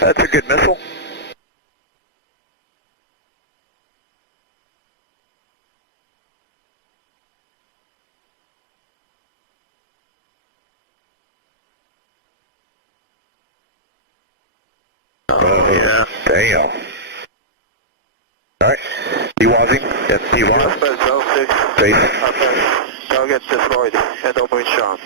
That's a good missile. Oh, yeah. Damn. Alright. Dewazing. Yes, Dewaz. Base 06. Base. Okay. Target destroyed. Head over in shot.